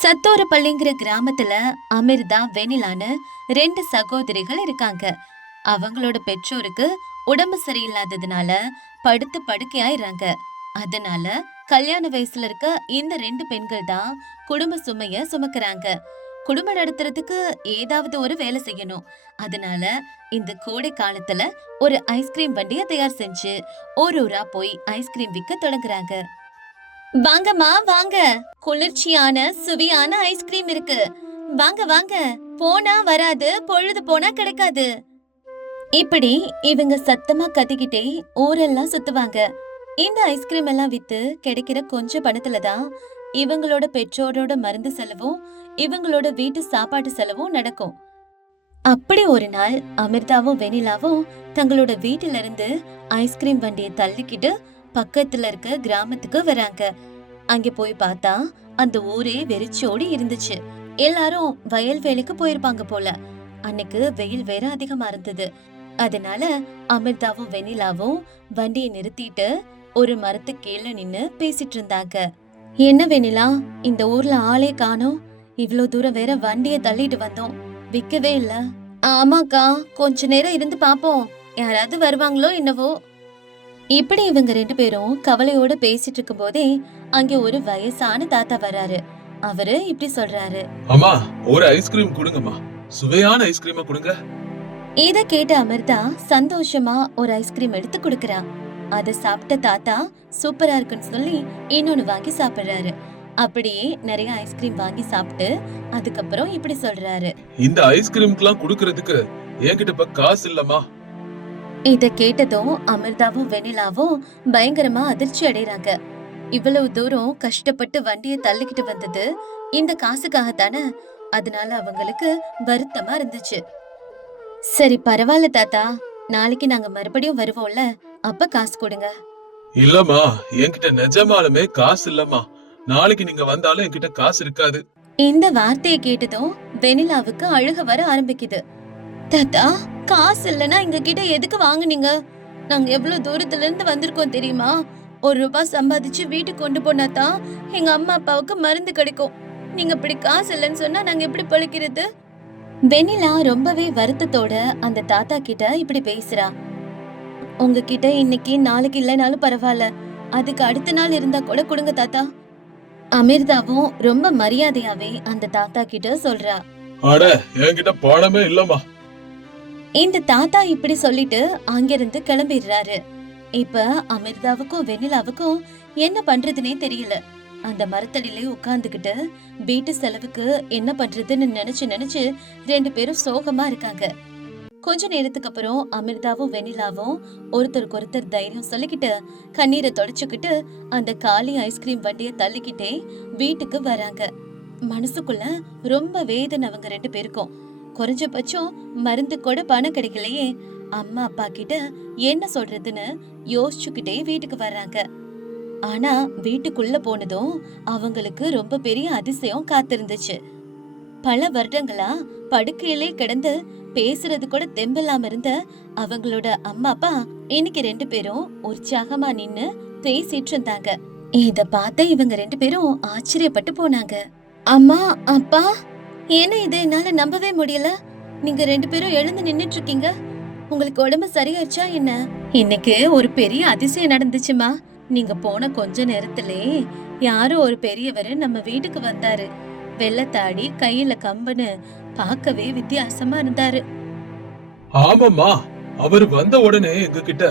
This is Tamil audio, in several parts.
சத்தோரப்பள்ளிங்கிற கிராமத்துல அமிர்தா வெனிலான்னு ரெண்டு சகோதரிகள் இருக்காங்க. அவங்களோட பெற்றோருக்கு உடம்பு சரியில்லாததுனால படுத்து படுக்கையாயிராங்க. அதனால கல்யாண வயசுல இருக்க இந்த ரெண்டு பெண்கள் தான் குடும்ப சுமைய சுமக்குறாங்க. குடும்பம் நடத்துறதுக்கு ஏதாவது ஒரு வேலை செய்யணும். அதனால இந்த கோடை காலத்துல ஒரு ஐஸ்கிரீம் வண்டியை தயார் செஞ்சு ஒரு ஊரா போய் ஐஸ்கிரீம் விற்க தொடங்குறாங்க. வாங்கம்மா வாங்க, குளிர்ச்சியான சுவையான ஐஸ்கிரீம் இருக்கு. வாங்க வாங்க, போனா வராது, பொழுது போனா கிடைக்காது. இப்படி இவங்க சத்தமா கத்திக்கிட்டே ஊரெல்லாம் சுத்துவாங்க. இந்த ஐஸ்கிரீம் எல்லாம் வித்து கிடைக்கிற கொஞ்சம் பணத்துல தான் இவங்களோட பெற்றோரோட மருந்து செலவும் இவங்களோட வீட்டு சாப்பாட்டு செலவும் நடக்கும். அப்படி ஒரு நாள் அமிர்தாவும் வெனிலாவும் தங்களோட வீட்டுல இருந்து ஐஸ்கிரீம் வண்டியை தள்ளிக்கிட்டு பக்கத்துல இருக்க கிராமத்துக்கு வராங்க. அங்க போய் பார்த்தா அந்த ஊரே வெறிச்சோடி இருந்துச்சு. எல்லாரும் வயல் வேலைக்கு போயிருப்பாங்க போல. அன்னைக்கு வெயில் வேற அதிகமா இருந்தது. அதனால அமிர்தாவும் வெனிலாவும் வண்டியை நிறுத்திட்டு ஒரு மரத்து கீழே நின்னு பேசிட்டு இருந்தாங்க. என்ன வெனிலா, இந்த ஊர்ல ஆளே காணோம். இவ்வளவு தூரம் வேற வண்டியை தள்ளிட்டு வந்தோம், விக்கவே இல்ல. ஆமாக்கா, கொஞ்ச நேரம் இருந்து பாப்போம், யாராவது வருவாங்களோ என்னவோ. இப்படி இவங்க ரெண்டு பேரும் கவலையோட பேசிட்டு இருக்கும் போதே அங்க ஒரு வயசான தாத்தா வராரு. அவரு இப்படி சொல்றாரு, அம்மா ஒரு ஐஸ்கிரீம் கொடுங்கம்மா, சுவையான ஐஸ்கிரீமா கொடுங்க. இத கேட்ட அமிர்தா சந்தோஷமா ஒரு ஐஸ்கிரீம் எடுத்து கொடுக்கறா. அத சாப்பிட்ட தாத்தா சூப்பரா இருக்குன்னு சொல்லி இன்னொன்னு வாங்கி சாப்பிடுறாரு. அப்படியே நிறைய ஐஸ்கிரீம் வாங்கி சாப்பிட்டு அதுக்கப்புறம் இப்படி சொல்றாரு, இந்த ஐஸ்கிரீம்க்குலாம் குடுக்கறதுக்கு என்கிட்ட இப்ப காசு இல்லம்மா. இத கேட்டதும் அமிர்தாவும் வெனிலாவும் பயங்கரமா அதிர்ச்சி அடைறாங்க. இவ்வளவு தூரம் கஷ்டப்பட்டு வண்டியை தள்ளிக்கிட்டு வந்தது இந்த காசுக்காக தானே. அதனால அவங்களுக்கு வருத்தமா இருந்துச்சு. சரி பரவாயில்ல தாத்தா, நாளைக்கு நாங்க மறுபடியும் வருவோம்ல, அப்ப காசு கொடுங்க. இல்லம்மா, என்கிட்ட நிஜமாலுமே காசு இல்லம்மா. நாளைக்கு நீங்க வந்தாலும் என்கிட்ட காசு இருக்காது. இந்த வார்த்தையை கேட்டதும் வெனிலாவுக்கு அழுக வர ஆரம்பிக்குது. தாத்தா, காசு இல்லனா எங்க கிட்ட எதுக்கு வாங்குனீங்க? நாங்க எவ்வளவு தூரத்துல இருந்து வந்திருக்கோம் தெரியுமா? ₹1 சம்பாதிச்சு வீட்டுக்கு கொண்டு போனாதான் எங்க அம்மா அப்பாவுக்கு மருந்து கிடைக்கும். நீங்க இப்படி காசு இல்லைன்னு சொன்னா நாங்க எப்படி பழிக்கிறது? வெனிலா ரொம்பவே வருத்தத்தோட அந்த தாத்தா கிட்ட இப்படி பேசுறா. உங்ககிட்ட இன்னைக்கு நாளைக்கு இல்லைனாலும் பரவாயில்ல, அதுக்கு அடுத்த நாள் இருந்தா கூட கொடுங்க தாத்தா. அமிர்தாவும் ரொம்ப மரியாதையாவே அந்த தாத்தா கிட்ட சொல்றா. அட, என்கிட்ட பணமே இல்லம்மா. இந்த தாத்தா இப்படி சொல்லிட்டு அங்கிருந்து கிளம்பிடுறாரு. இப்ப அமிர்தாவுக்கும் வெனிலாவுக்கும் என்ன பண்றதுனே தெரியல. அந்த மரத்தடியிலே உட்கார்ந்துகிட்டு வீட்டு செலவுக்கு என்ன பண்றதுன்னு நினைச்சு ரெண்டு பேரும் சோகமா இருக்காங்க. கொஞ்ச நேரத்துக்கு அப்புறம் அமிர்தாவும் வெனிலாவும் ஒருத்தருக்கு ஒருத்தர் தைரியம் சொல்லிக்கிட்டு கண்ணீரை தொடச்சுக்கிட்டு அந்த காலி ஐஸ்கிரீம் வண்டியை தள்ளிக்கிட்டே வீட்டுக்கு வராங்க. மனசுக்குள்ள ரொம்ப வேதனை அவங்க ரெண்டு பேருக்கும். குறைஞ்சபட்சம் மருந்து கூட பணம் கிடைக்கலையே, அம்மா அப்பா கிட்ட என்ன சொல்றதுன்னு யோசிச்சுக்கிட்டே வீட்டுக்கு வர்றாங்க. ஆனா வீட்டுக்குள்ள போனதும் அவங்களுக்கு ரொம்ப பெரிய அதிசயம் காத்திருந்துச்சு. பல வருடங்களா படுக்கையிலே கிடந்து பேசுறது கூட தெம்பில்லாம இருந்த அவங்களோட அம்மா அப்பா இன்னைக்கு ரெண்டு பேரும் உற்சாகமா நின்னு பேசிட்டு இருந்தாங்க. இத பார்த்த இவங்க ரெண்டு பேரும் ஆச்சரியப்பட்டு போனாங்க. அம்மா அப்பா, என்ன இது, என்னால நம்பவே முடியல. நீங்க ரெண்டு பேரும் எழுந்து நின்னுட்டு இருக்கீங்க. உங்களுக்கு உடம்பு சரியாயிடுச்சா என்ன? இன்னைக்கு ஒரு பெரிய அதிசயம் நடந்துச்சுமா. நீங்க போன கொஞ்ச நேரத்திலே யாரோ ஒரு பெரியவர் நம்ம வீட்டுக்கு வந்தாரு. வெள்ளத்தாடி, கையில கம்புன்னு பார்க்கவே வித்தியாசமா இருந்தாரு. ஆமாம்மா, அவர் வந்த உடனே எங்க கிட்ட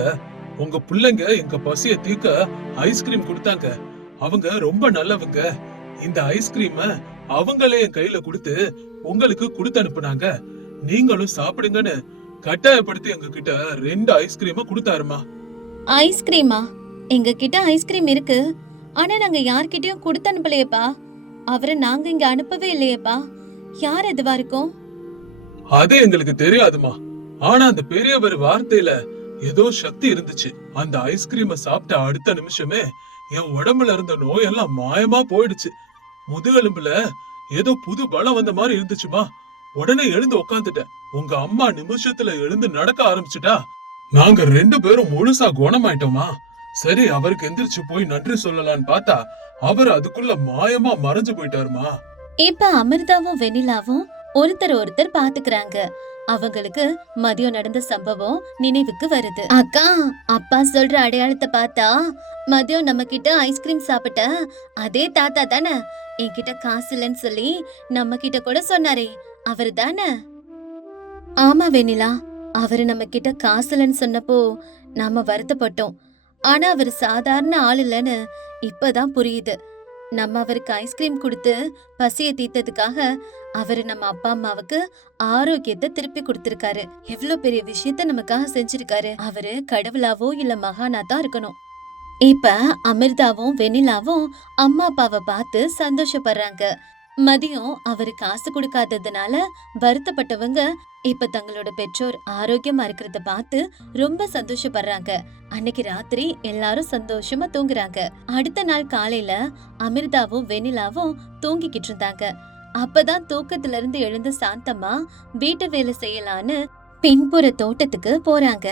உங்க பிள்ளைங்க எங்க பசிய தீர்க்க ஐஸ்கிரீம் கொடுத்தாங்க. அவங்க ரொம்ப நல்லவங்க. இந்த ஐஸ்கிரீம அவங்களே என் கையில கொடுத்து உங்களுக்கு கொடுத்து அனுப்புனாங்க. நீங்களும் சாப்பிடுங்கன்னு கட்டாயப்படுத்தி எங்க கிட்ட 2 ஐஸ்கிரீம கொடுத்தாருமா. ஐஸ்கிரீமா? எங்க கிட்ட ஐஸ்கிரீம் இருக்கு, ஆனா நாங்க யார்கிட்டயும் கொடுத்து அனுப்பலையேப்பா. அவரை நாங்க இங்க அனுப்பவே இல்லையேப்பா. யார் எதுவா இருக்கும்? அது எங்களுக்கு தெரியாதுமா. ஆனா அந்த பெரியவர் வார்த்தையில ஏதோ சக்தி இருந்துச்சு. அந்த ஐஸ்கிரீம சாப்பிட்ட அடுத்த நிமிஷமே என் உடம்புல இருந்த நோயெல்லாம் மாயமா போயிடுச்சு. முதுகெலும்புல ஏதோ புது பலம் வந்த மாதிரி இருந்துச்சுமா. உடனே எழுந்து உட்காந்துட்டேன். உங்க அம்மா நிமிஷத்துல எழுந்து நடக்க ஆரம்பிச்சுட்டா. நாங்க 2 பேரும் முழுசா குணமாயிட்டோமா. சரி, அவருக்கு எந்திரிச்சு போய் நன்றி சொல்லலான்னு பார்த்தா அவர் அதுக்குள்ள மாயமா மறைஞ்சு போயிட்டாருமா. இப்ப அமிர்தாவும் வெண்ணிலாவும் ஒருத்தர் ஒருத்தர் பாத்துக்கிறாங்க. அவங்களுக்கு மதியம் நடந்த சம்பவம் நினைவுக்கு வருது. அக்கா, அப்பா சொல்ற அடையாளத்தை பார்த்தா மதியம் நம்ம கிட்ட ஐஸ்கிரீம் சாப்பிட்ட அதே தாத்தா தானே? என்கிட்ட காசு இல்லைன்னு சொல்லி நம்ம கிட்ட கூட சொன்னாரே, அவரு தானே? ஆமா வெண்ணிலா, அவரு நம்ம கிட்ட காசு இல்லைன்னு சொன்னப்போ நாம வருத்தப்பட்டோம். ஆனா அவரு சாதாரண ஆள் இல்லைன்னு இப்பதான் புரியுது. நம்ம அவருக்கு ஐஸ்கிரீம் கொடுத்து பசிய தீர்த்ததுக்காக அவரு நம்ம அப்பா அம்மாவுக்கு ஆரோக்கியத்தை திருப்பி கொடுத்திருக்காரு. எவ்வளவு பெரிய விஷயத்த நமக்காக செஞ்சிருக்காரு. அவரு கடவுளாவோ இல்ல மகானா தான் இருக்கணும். இப்ப அமிர்தாவும் வெண்ணிலாவும் அம்மா அப்பாவை பார்த்து சந்தோஷப்படுறாங்க. மதியம் அவரு காசு கொடுக்காததுனால வருத்தப்பட்டவங்க இப்ப தங்களோட பெற்றோர் ஆரோக்கியமா இருக்கிறத பார்த்து ரொம்ப சந்தோஷப்படுறாங்க. அன்னைக்கு ராத்திரி எல்லாரும் சந்தோஷமா தூங்குறாங்க. அடுத்த நாள் காலையில அமிர்தாவும் வெண்ணிலாவும் தூங்கிக்கிட்டு இருந்தாங்க. அப்பதான் தூக்கத்துல இருந்து எழுந்த சாந்தம்மா வீட்டு வேலை செய்யலான்னு பின்புற தோட்டத்துக்கு போறாங்க.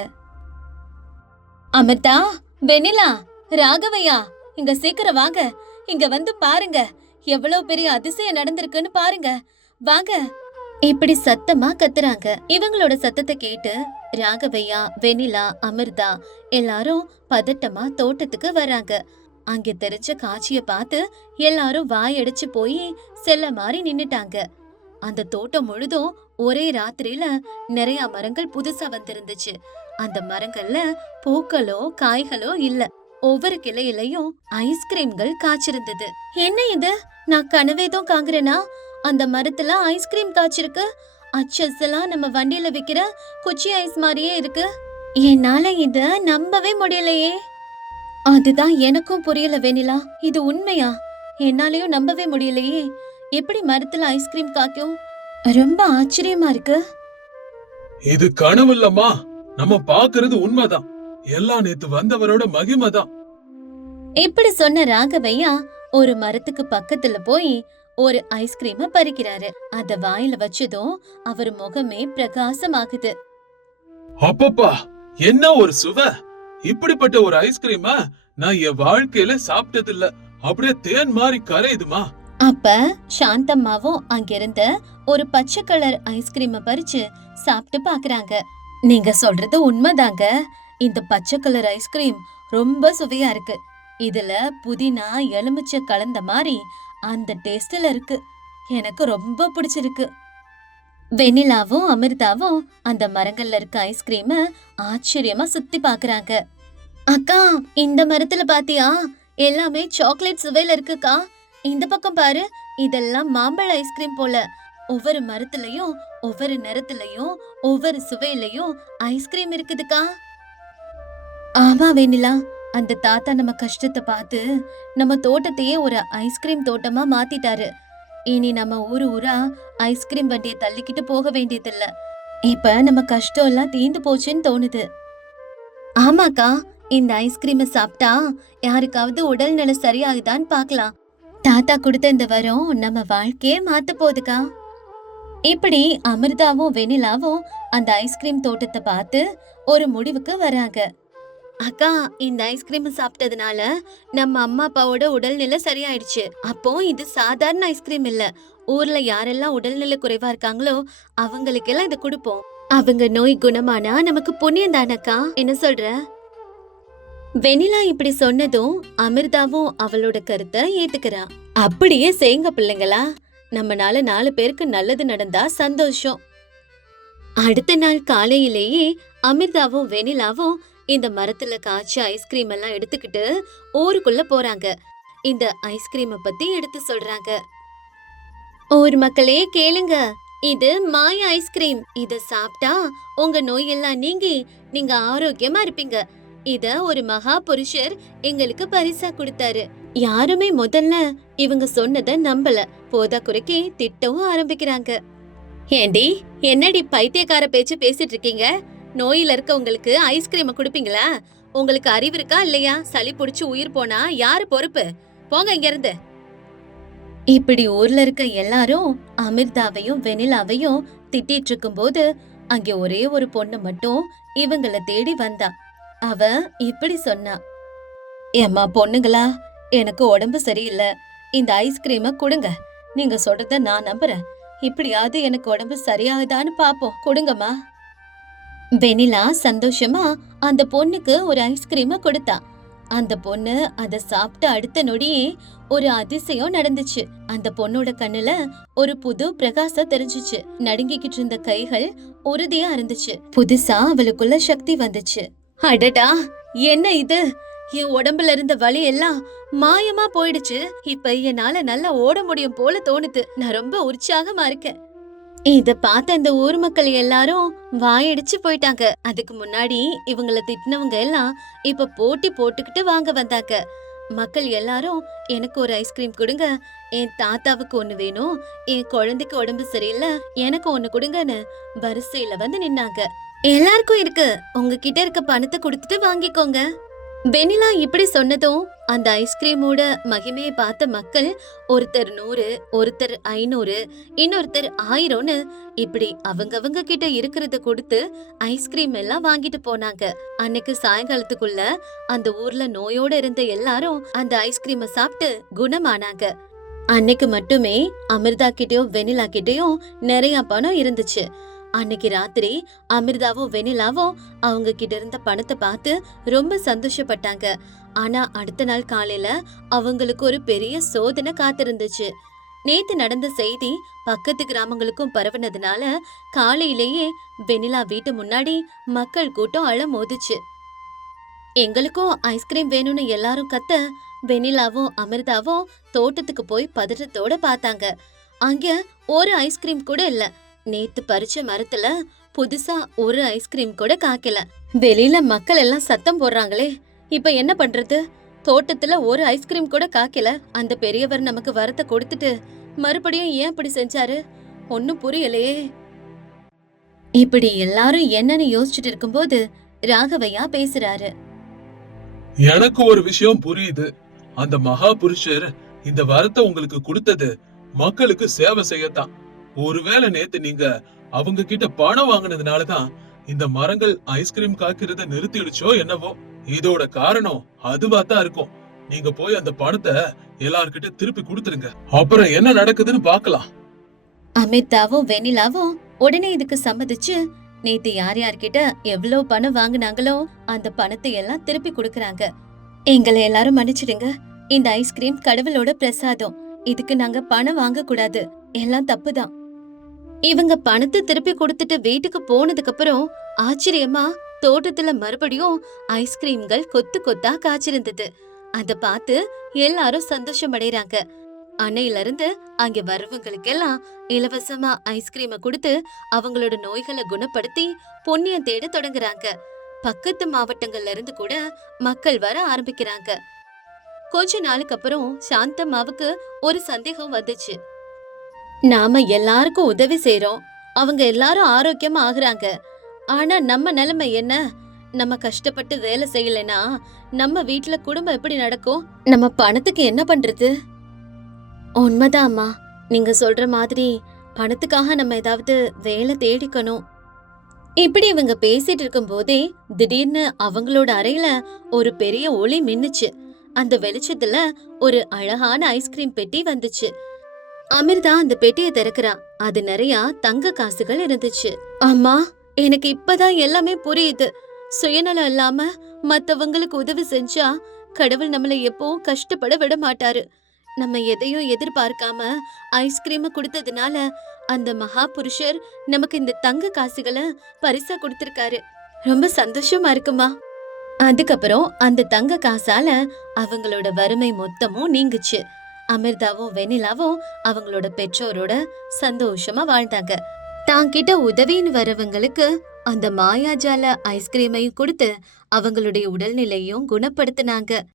அமிர்தா, வெண்ணிலா, ராகவையா, இங்க சீக்கிரம் வாங்க. இங்க வந்து பாருங்க, எவ்வளவு பெரிய அதிசயம் நடந்திருக்குன்னு பாருங்க, வாங்க. இப்படி சத்தமா கத்துறாங்க. இவங்களோட சத்தத்தை கேட்டு ராகவையா, வெண்ணிலா, அமிர்தா எல்லாரும் பதட்டமா தோட்டத்துக்கு வராங்க. அங்க தெரிஞ்ச காட்சிய பார்த்து எல்லாரும் வாயடிச்சு போய் செல்ல மாதிரி நின்னுட்டாங்க. அந்த தோட்டம் முழுதும் ஒரே ராத்திரியில நிறைய மரங்கள் புதுசா வந்திருந்துச்சு. அந்த மரங்கள்ல பூக்களோ காய்களோ இல்ல. ஒவ்வொரு கிளையிலையும் ஐஸ்கிரீம்கள் காய்ச்சிருந்தது. என்ன இது, நான் கனவேதும் காங்குறேனா? அந்த மரத்துல ஐஸ்கிரீம் காய்ச்சிருக்கு. அச்செல்லாம் நம்ம வண்டியில விக்கிற குச்சி ஐஸ் மாதிரியே இருக்கு. என்னால இத நம்பவே முடியலையே. அதுதான் எனக்கும் புரியல வெண்ணிலா, இது உண்மையா? என்னாலயும் நம்பவே முடியலையே. எப்படி மரத்துல ஐஸ்கிரீம் காய்க்கும்? ரொம்ப ஆச்சரியமா இருக்கு. இது கனவு இல்லம்மா, நம்ம பாக்குறது உண்மைதான். எல்லாம் நேத்து வந்தவரோட மகிமைதான். இப்படி சொன்ன ராகவையா ஒரு மரத்துக்கு பக்கத்துல போய் ஒரு ஐஸ்கிரீம பறிக்கிறாரு. அத வாயில வச்சதும் அவர் முகமே பிரகாசமாகுது. அப்பப்பா, என்ன ஒரு சுவை! இப்படிப்பட்ட ஒரு ஐஸ்கிரீம நான் என் வாழ்க்கையில சாப்பிட்டது இல்ல. அப்படியே தேன் மாதிரி கரையுதுமா. அப்ப சாந்தம்மாவும் அங்கிருந்த ஒரு பச்சை கலர் ஐஸ்கிரீம பறிச்சு சாப்பிட்டு பாக்குறாங்க. நீங்க சொல்றது உண்மைதாங்க. இந்த பச்சை கலர் ஐஸ்கிரீம் ரொம்ப சுவையா இருக்கு. இதுல புதினா எலுமிச்சை கலந்த மாதிரி அந்த டேஸ்ட்ல இருக்கு. எனக்கு ரொம்ப பிடிச்சிருக்கு. வெண்ணிலாவும் அமிர்தாவும் அந்த மரங்கள்ல இருக்க ஐஸ்கிரீம ஆச்சரியமா சுத்தி பாக்குறாங்க. அக்கா, இந்த மரத்துல பாத்தியா, எல்லாமே சாக்லேட் சுவையில இருக்குக்கா. இந்த பக்கம் பாரு, இதெல்லாம் மாம்பழ ஐஸ்கிரீம் போல. ஒவ்வொரு மரத்துலயும் ஒவ்வொரு நிறத்துலயும் ஒவ்வொரு சுவையிலயும் ஐஸ்கிரீம் இருக்குதுக்கா. ஆமா வெண்ணிலா, அந்த தாத்தா நம்ம கஷ்டத்தை பார்த்து நம்ம தோட்டத்தையே ஒரு ஐஸ்கிரீம் தோட்டமா மாத்திட்டாரு. இனி நம்ம ஊரா ஐஸ்கிரீம் வண்டியை தள்ளிக்கிட்டு போக வேண்டியதில்ல. இப்ப நம்ம கஷ்டம் எல்லாம் தீந்து போச்சுன்னு தோணுது. ஆமாக்கா, இந்த ஐஸ்கிரீமை சாப்பிட்டா யாருக்காவது உடல்நல சரியாகுதான்னு பார்க்கலாம். தாத்தா கொடுத்த இந்த வரம் நம்ம வாழ்க்கையே மாத்த போகுதுக்கா. இப்படி அமிர்தாவும் வெண்ணிலாவும் அந்த ஐஸ்கிரீம் தோட்டத்தை பார்த்து ஒரு முடிவுக்கு வராங்க. அக்கா, இந்த ஐஸ்கிரீம் சாப்பிட்டதுனால நம்ம அம்மா அப்பாவோட உடல்நிலை சரியாயிடுச்சு. அப்போ இது சாதாரண ஐஸ்கிரீம் இல்ல. ஊர்ல யாரெல்லாம் உடல்நிலை குறைவா இருக்காங்களோ அவங்களுக்கெல்லாம் இதை கொடுப்போம். அவங்க நோய் குணமானா நமக்கு புண்ணியம் தானக்கா, என்ன சொல்ற? வெண்ணிலா இப்படி சொன்னதும் அமிர்தாவும் அவளோட கருத்தை ஏத்துக்கிறா. அப்படியே செய்யுங்க பிள்ளைங்களா, நம்மனால 4 பேருக்கு நல்லது நடந்தா சந்தோஷம். அடுத்த நாள் காலையிலேயே அமிர்தாவும் வெண்ணிலாவும் இந்த மரத்துல காய்ச்ச ஐஸ்கிரீம் எல்லாம் எடுத்துக்கிட்டு ஊருக்குள்ள போறாங்க. இந்த ஐஸ்கிரீமை பத்தி எடுத்து சொல்றாங்க. ஊர் மக்களே கேளுங்க, இது மாய ஐஸ்கிரீம். இத சாப்பிட்டா உங்க நோய் எல்லாம் நீங்கி நீங்க ஆரோக்கியமா இருப்பீங்க. இத ஒரு மகா புருஷர் எங்களுக்கு பரிசா கொடுத்தாரு. யாருமே முதல்ல இவங்க சொன்னத நம்பல. போதா குறைக்கி திட்டவும் ஆரம்பிக்கிறாங்க. ஏண்டி, என்னடி பைத்தியக்கார பேச்சு பேசிட்டு இருக்கீங்க? நோயில இருக்க உங்களுக்கு ஐஸ்கிரீம் குடுப்பீங்களா? உங்களுக்கு அறிவு இருக்கா இல்லையா? சளி புடிச்சு உயிர் போனா யாரு பொறுப்பு? போங்க இங்க இருந்து. இப்படி ஊர்ல இருக்க எல்லாரும் அமிர்தாவையும் வெண்ணிலாவையும் திட்டிட்டு இருக்கும் போது அங்கே ஒரே ஒரு பொண்ணு மட்டும் இவங்கள தேடி வந்தா. அவ இப்படி சொன்னா, ஏம்மா பொண்ணுங்களா, எனக்கு உடம்பு சரியில்லை, இந்த ஐஸ்கிரீம கொடுங்க. நீங்க சொல்றத நான் நம்புறேன். இப்படியாவது எனக்கு உடம்பு சரியாகுதான்னு பாப்போம். கொடுங்கம்மா. வெனிலா சந்தோஷமா அந்த பொண்ணுக்கு ஒரு ஐஸ்கிரீம கொடுத்தா. அந்த பொண்ணு அத சாப்பிட்ட அடுத்த நொடியே ஒரு அதிசயம் நடந்துச்சு. அந்த பொண்ணோட கண்ணுல ஒரு புது பிரகாசம் தெரிஞ்சுச்சு. நடுங்கிக்கிட்டு இருந்த கைகள் உறுதியா இருந்துச்சு. புதுசா அவளுக்குள்ள சக்தி வந்துச்சு. அடடா, என்ன இது! என் உடம்புல இருந்த வலி எல்லாம் மாயமா போயிடுச்சு. இப்ப என்னால நல்லா ஓட முடியும் போல தோணுது. நான் ரொம்ப உற்சாகமா இருக்கேன். இத பார்த்த அந்த ஊர் மக்கள் எல்லாரும் வாயடிச்சு போயிட்டாங்க. அதுக்கு முன்னாடி இவங்கள திட்டினவங்க எல்லாம் இப்ப போட்டி போட்டுக்கிட்டு வாங்க வந்தாங்க. மக்கள் எல்லாரும் எனக்கு ஒரு ஐஸ்கிரீம் கொடுங்க, என் தாத்தாவுக்கு ஒண்ணு வேணும், என் குழந்தைக்கு உடம்பு சரியில்லை, எனக்கு ஒண்ணு கொடுங்கன்னு வரிசையில வந்து நின்னாங்க. எல்லாருக்கும் இருக்கு, உங்ககிட்ட இருக்க பணத்தை கொடுத்துட்டு வாங்கிக்கோங்க. வெனிலா இப்படி சொன்னதும் அந்த ஐஸ்கிரீமோட மகிமையை பார்த்த மக்கள் ஒருத்தர் 100, ஒருத்தர் 500, இன்னொருத்தர் 1000ன்னு இப்படி அவங்கவங்க கிட்ட இருக்கிறத கொடுத்து ஐஸ்கிரீம் எல்லாம் வாங்கிட்டு போனாங்க. அன்னைக்கு சாயங்காலத்துக்குள்ள அந்த ஊர்ல நோயோட இருந்த எல்லாரும் அந்த ஐஸ்கிரீமை சாப்பிட்டு குணமானாங்க. அன்னைக்கு மட்டுமே அமிர்தா கிட்டயும் வெனிலா கிட்டயும் நிறைய பணம் இருந்துச்சு. அன்னைக்கு ராத்திரி அமிர்தாவும் வெனிலாவும் அவங்க கிட்ட இருந்த பணத்தை பார்த்து ரொம்ப சந்தோஷப்பட்டாங்க. ஆனா அடுத்த நாள் காலையில அவங்களுக்கு ஒரு பெரிய சோதனை காத்திருந்துச்சு. நேத்து நடந்த செய்தி பக்கத்து கிராமங்களுக்கும் பரவுனதுனால காலையிலேயே வெனிலா வீட்டு முன்னாடி மக்கள் கூட்டம் அலமோதுச்சு. எங்களுக்கும் ஐஸ்கிரீம் வேணும்னு எல்லாரும் கத்த, வெனிலாவும் அமிர்தாவும் தோட்டத்துக்கு போய் பதற்றத்தோட பார்த்தாங்க. அங்க ஒரு ஐஸ்கிரீம் கூட இல்ல. நேத்து பறிச்ச மரத்துல புதுசா ஒரு ஐஸ்கிரீம் கூட காக்கல. வெளியில மக்கள் எல்லாம் சத்தம் போடுறாங்களே, இப்ப என்ன பண்றது? தோட்டத்துல ஒரு ஐஸ்கிரீம் கூட காக்கல. அந்த பெரியவர் நமக்கு வரத்தை கொடுத்துட்டு மறுபடியும் ஏன் இப்படி செஞ்சாரு? ஒன்னும் புரியலையே. இப்படி எல்லாரும் என்னன்னு யோசிச்சுட்டு இருக்கும்போது ராகவையா பேசுறாரு. எனக்கு ஒரு விஷயம் புரியுது. அந்த மகா புருஷர் இந்த வரத்தை உங்களுக்கு கொடுத்தது மக்களுக்கு சேவை செய்யத்தான். ஒருவேளை நேத்து நீங்க அவங்க கிட்ட பணம் வாங்கினதுனாலதான் இந்த மரங்கள் ஐஸ்கிரீம் காய்க்கிறத நிறுத்திடுச்சோ என்னவோ. இதோட காரணம் அதுவா தான் இருக்கும். நீங்க போய் அந்த பணத்தை எல்லார்கிட்ட திருப்பி கொடுத்துருங்க. அப்புறம் என்ன நடக்குதுன்னு பாக்கலாம். அமிர்தாவும் வெனிலாவும் உடனே இதுக்கு சம்மதிச்சு நேத்து யார் யார்கிட்ட எவ்வளவு பணம் வாங்குனாங்களோ அந்த பணத்தை எல்லாம் திருப்பி கொடுக்கறாங்க. எங்களை எல்லாரும் மன்னிச்சிடுங்க. இந்த ஐஸ்கிரீம் கடவுளோட பிரசாதம். இதுக்கு நாங்க பணம் வாங்க கூடாது. எல்லாம் தப்புதான். இவங்க பணத்தை திருப்பி கொடுத்துட்டு வீட்டுக்கு போனதுக்கு அப்புறம் ஆச்சரியமா தோட்டத்துல மறுபடியும் ஐஸ்கிரீம்கள் கொத்து கொத்தா காய்ச்சிருந்தது. அத பார்த்து எல்லாரும் சந்தோஷம் அடைறாங்க. அன்னையில இருந்து அங்க வர்றவங்களுக்கெல்லாம் இலவசமா ஐஸ்கிரீமை கொடுத்து அவங்களோட நோய்களை குணப்படுத்தி புண்ணியம் தேட தொடங்குறாங்க. பக்கத்து மாவட்டங்கள்ல இருந்து கூட மக்கள் வர ஆரம்பிக்கிறாங்க. கொஞ்ச நாளுக்கு அப்புறம் சாந்தம்மாவுக்கு ஒரு சந்தேகம் வந்துச்சு. நாம எல்லாருக்கும் உதவி செய்யறோம், அவங்க எல்லாரும் ஆரோக்கியமா ஆகுறாங்க. ஆனா நம்ம நிலைமை என்ன? நம்ம கஷ்டப்பட்டு வேலை செய்யலைன்னா நம்ம வீட்டுல குடும்பம் எப்படி நடக்கும்? நம்ம பணத்துக்கு என்ன பண்றது? உண்மைதான் அம்மா, நீங்க சொல்ற மாதிரி பணத்துக்காக நம்ம ஏதாவது வேலை தேடிக்கணும். இப்படி இவங்க பேசிட்டு இருக்கும் போதே திடீர்னு அவங்களோட அறையில ஒரு பெரிய ஒளி மின்னுச்சு. அந்த வெளிச்சத்துல ஒரு அழகான ஐஸ்கிரீம் பெட்டி வந்துச்சு. அமிர்தா அந்த பெட்டியை திறக்கிறா. அது நிறைய தங்க காசுகள் இருந்துச்சு. அம்மா, எனக்கு இப்பதான் எல்லாமே புரியுது. சுயநலம் இல்லாம மத்தவங்களுக்கு உதவி செஞ்சா கடவுள் நம்மளை எப்பவும் கஷ்டப்பட விட மாட்டாரு. நம்ம எதையும் எதிர்பார்க்காம ஐஸ்கிரீம் கொடுத்ததுனால அந்த மகா புருஷர் நமக்கு இந்த தங்க காசுகளை பரிசா கொடுத்திருக்காரு. ரொம்ப சந்தோஷமா இருக்குமா. அதுக்கப்புறம் அந்த தங்க காசால அவங்களோட வறுமை மொத்தமும் நீங்குச்சு. அமிர்தாவும் வெனிலாவும் அவங்களோட பெற்றோரோட சந்தோஷமா வாழ்ந்தாங்க. தாங்கிட்ட உதவின்னு வரவங்களுக்கு அந்த மாயாஜால ஐஸ்கிரீமையும் கொடுத்து அவங்களுடைய உடல்நிலையும் குணப்படுத்தினாங்க.